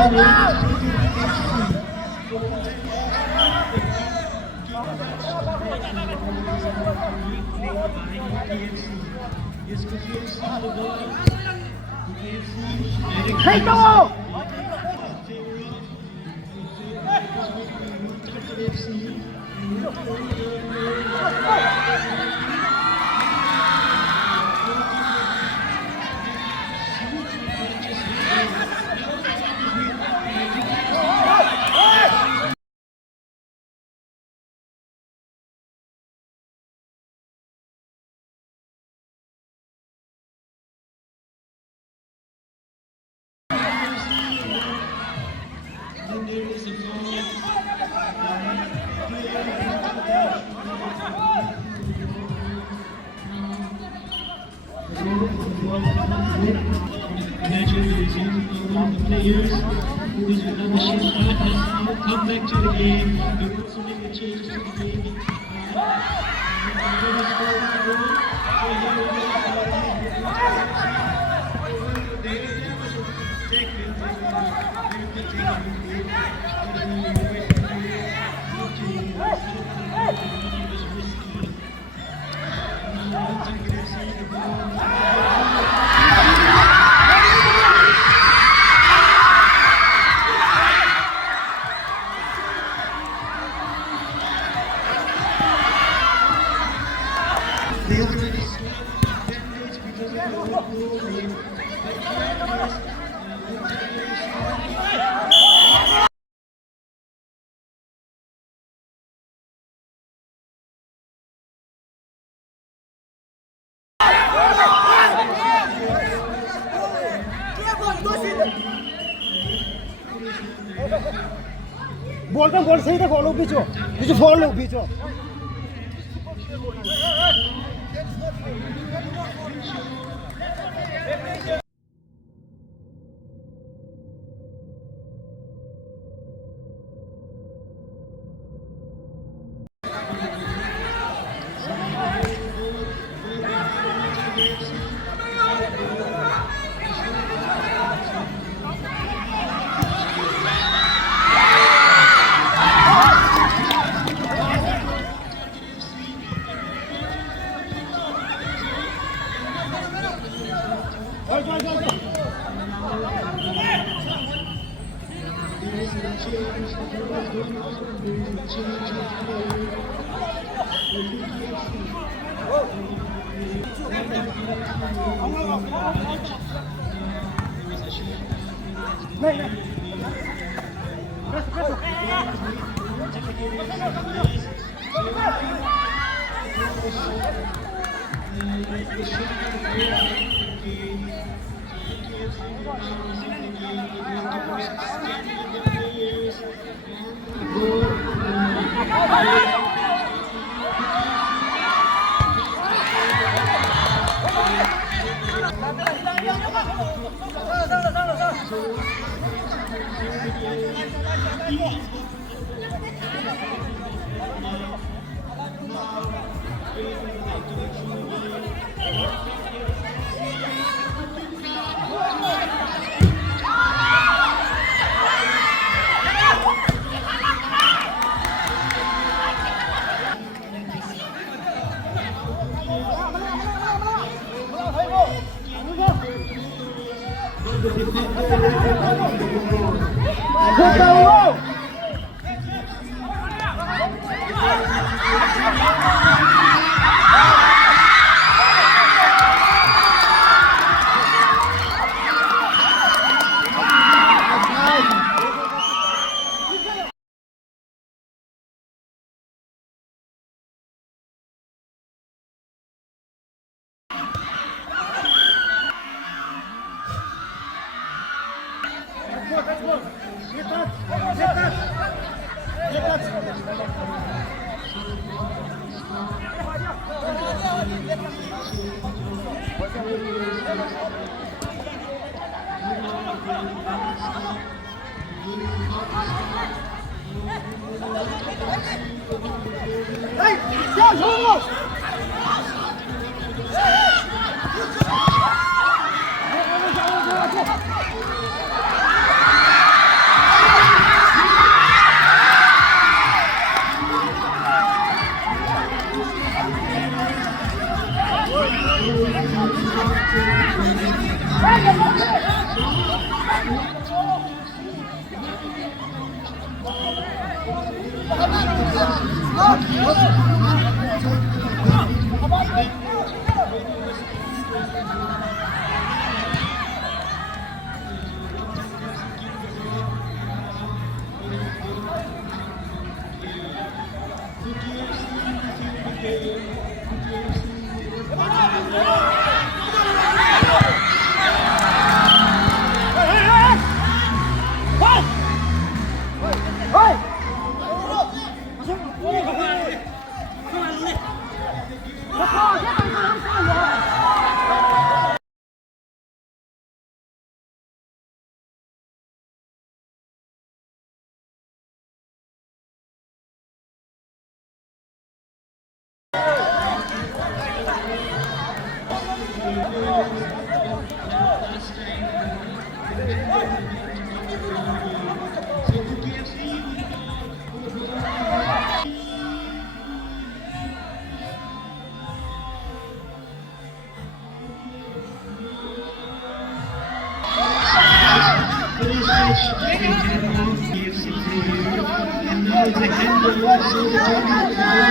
Hey, Players who is with the machine has come back to the game. We also make the changes to the game. Ball पे ball सही था follow पीछो पीछे follow पीछो And now it's a handover, so the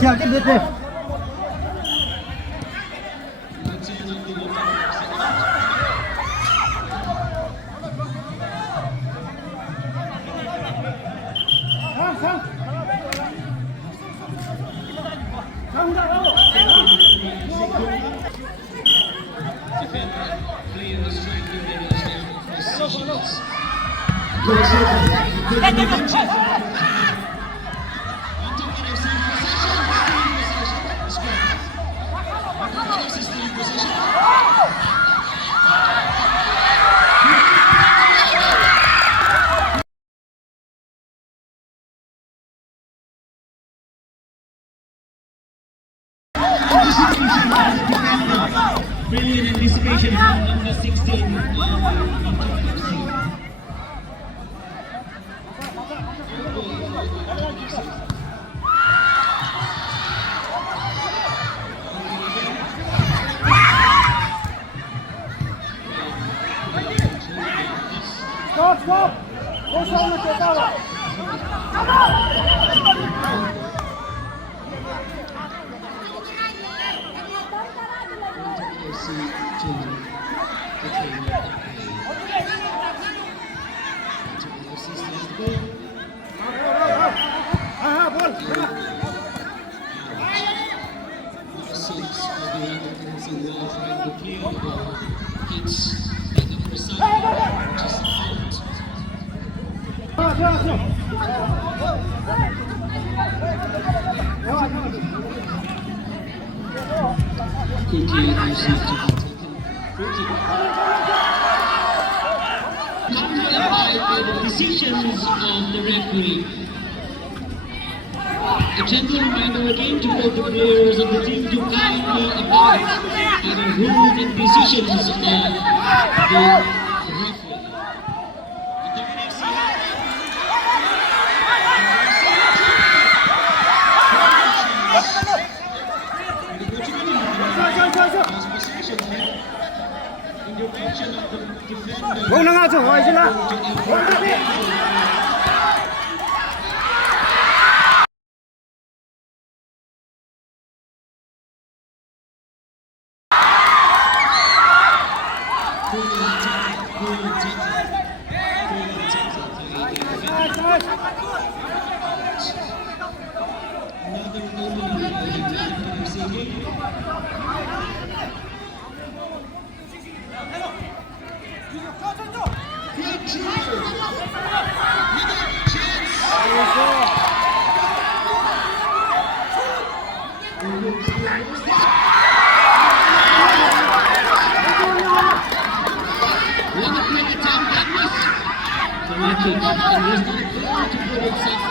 Chào tiếp biệt đi. Brilliant anticipation from number 16. Stop, stop! Go down with your tower! Decisions of the referee. A gentle reminder again to all the players of the team to kindly abide by the rules and decisions of the referee. Không năng áo hỏi chứ là. Nice, nice. Another moment for singing. Great triple. One quick attempt that was Karachi and was not able to put himself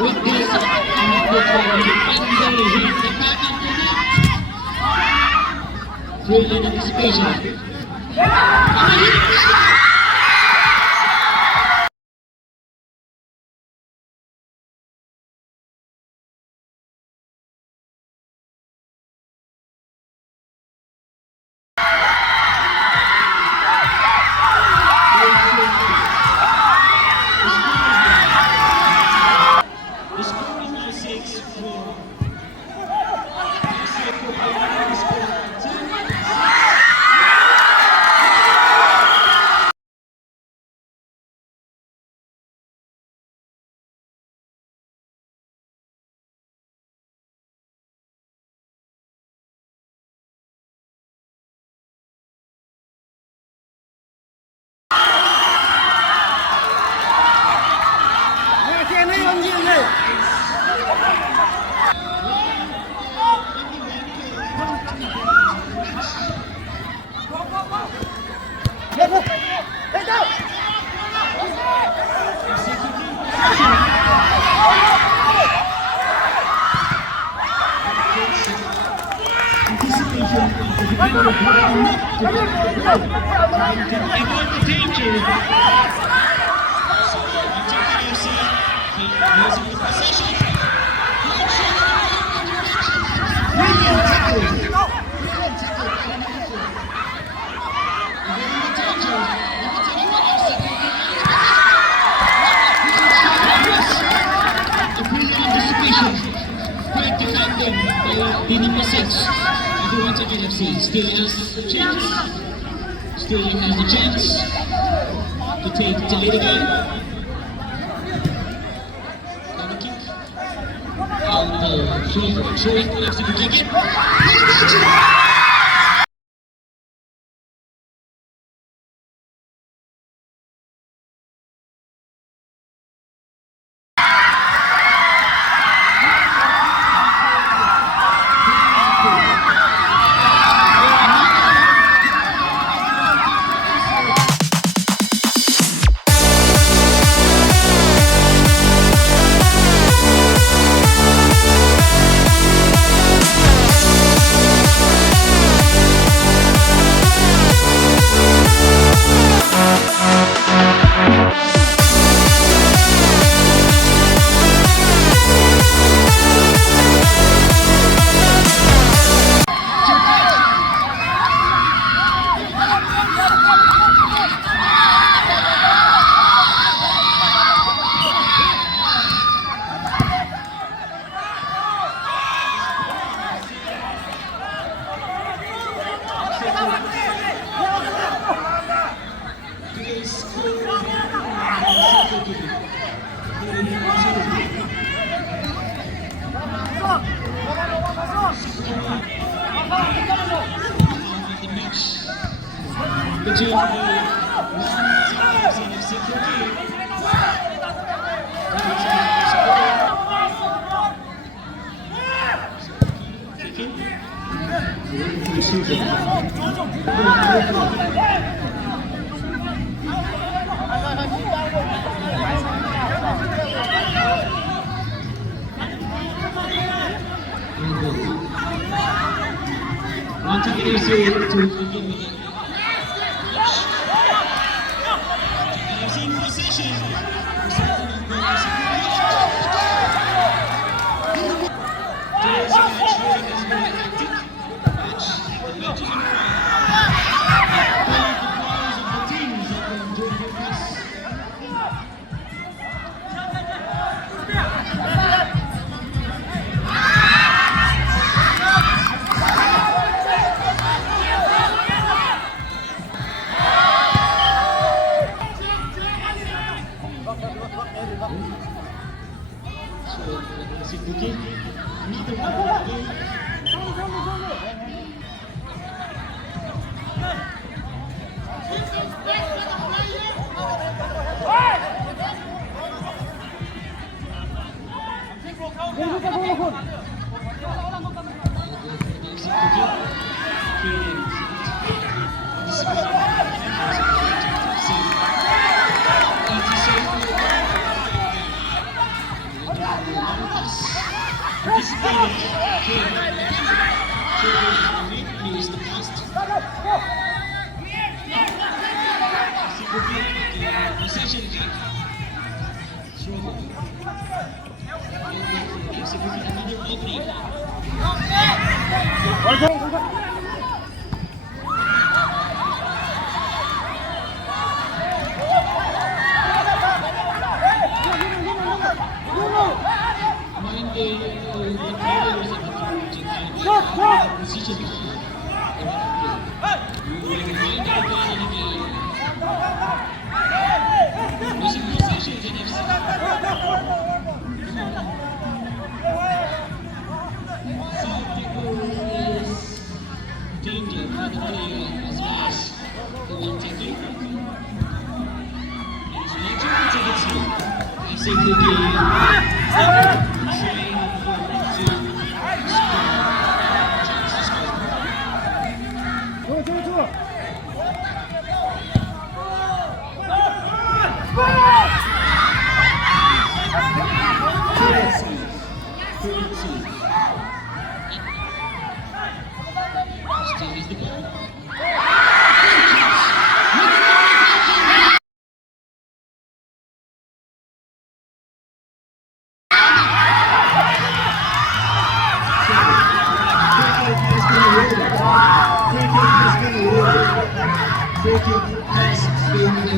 with this and put forward and they hit the back of the net. Thrilling anticipation. The score is now 6-4. Avoid the danger. So, Manchester FC losing the possession. Brilliant tackle. Brilliant tackle by the midfield. Avoiding the danger. A brilliant anticipation. Great defending by the number 6. Manchester FC still has a chance. Still has the chance to take the lead again. Corner kick. And throw it. FC to take it. So, si Bukit, another one again. Possession kick. Throw. Another opening. Minding the players of the team to kind of position in the field. You will find out again and again. Losing possessions in FC. Danger for the player as well as the one taking. He's ready to take it slow. I say good game. Trying to score. Still has the ball.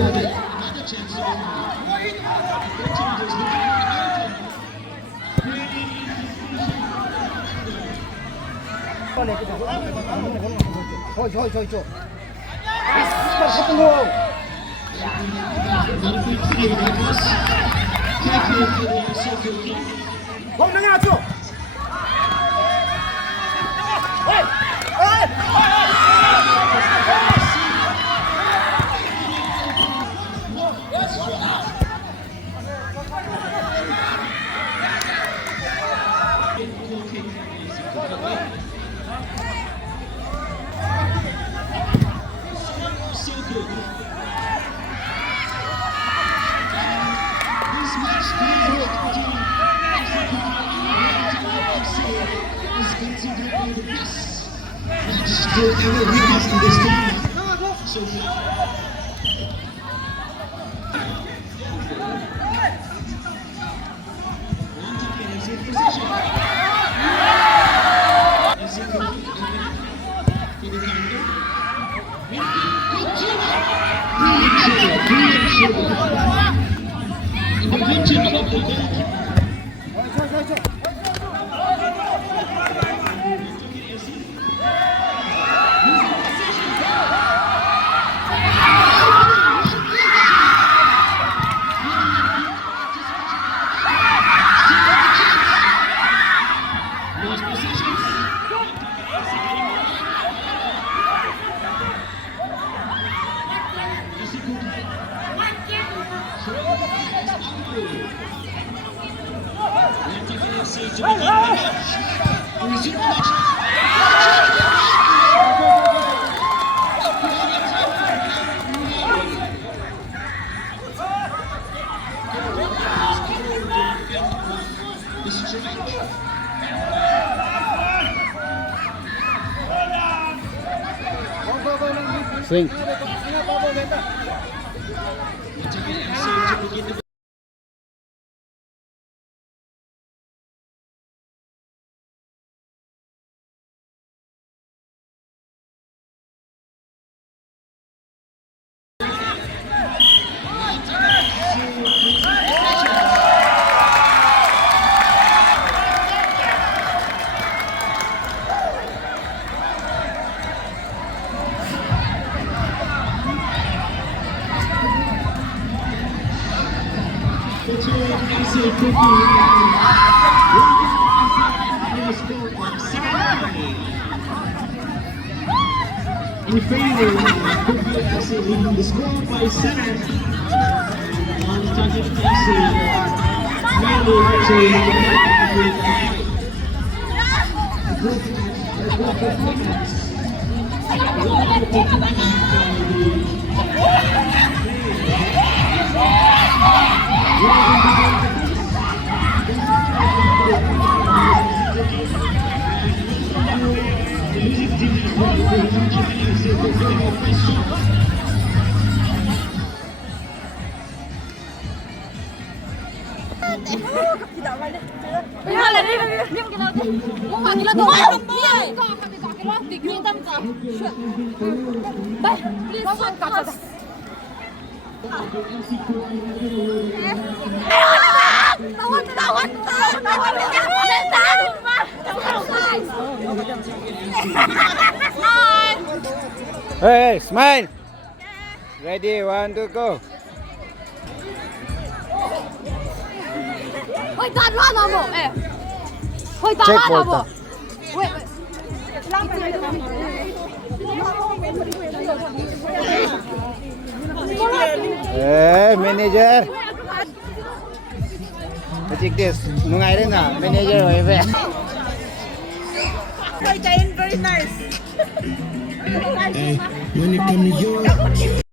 Another chance to 저. 갔던 거. 명이 맞죠? Still ever witnessed in this tournament so far. 스윙. In favor of Cookie FC leading the score by 7. On Tajik FC, nearly Kaya là đi đi cái nào thế? Không phải là tôi không biết. Cái lo thì cứ tâm cả. Đây, đi xuống cả rồi. Hey, smile. Ready, 1, 2, go. Ôi ta lo nào bộ. Ôi ta Check lo nào bộ. water. Hey, manager. Take this. Nungai rin na. Manager, wave. Very nice. when it comes to your